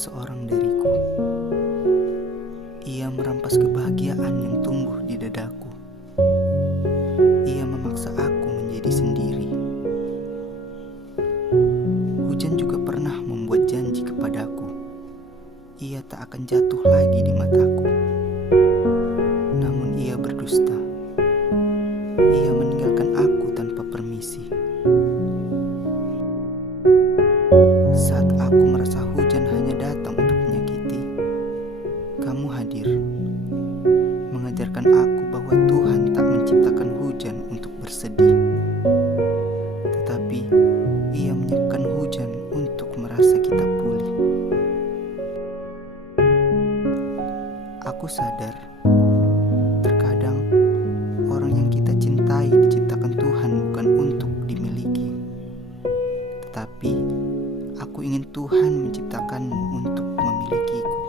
seseorang dariku. Ia merampas kebahagiaan yang tumbuh di dadaku. Ia memaksa aku menjadi sendiri. Hujan juga pernah membuat janji kepadaku. Ia tak akan jatuh lagi di mataku. Namun ia berdusta. Ia meninggalkan aku tanpa permisi. Saat aku merasa hujan hanya datang untuk menyakiti, kamu hadir, mengajarkan aku bahwa Tuhan tak menciptakan hujan untuk bersedih, tetapi Ia menyiapkan hujan untuk merasa kita pulih. Aku sadar, terkadang orang yang kita cintai diciptakan Tuhan bukan untuk dimiliki, tetapi aku ingin Tuhan menciptakanmu untuk memilikiku.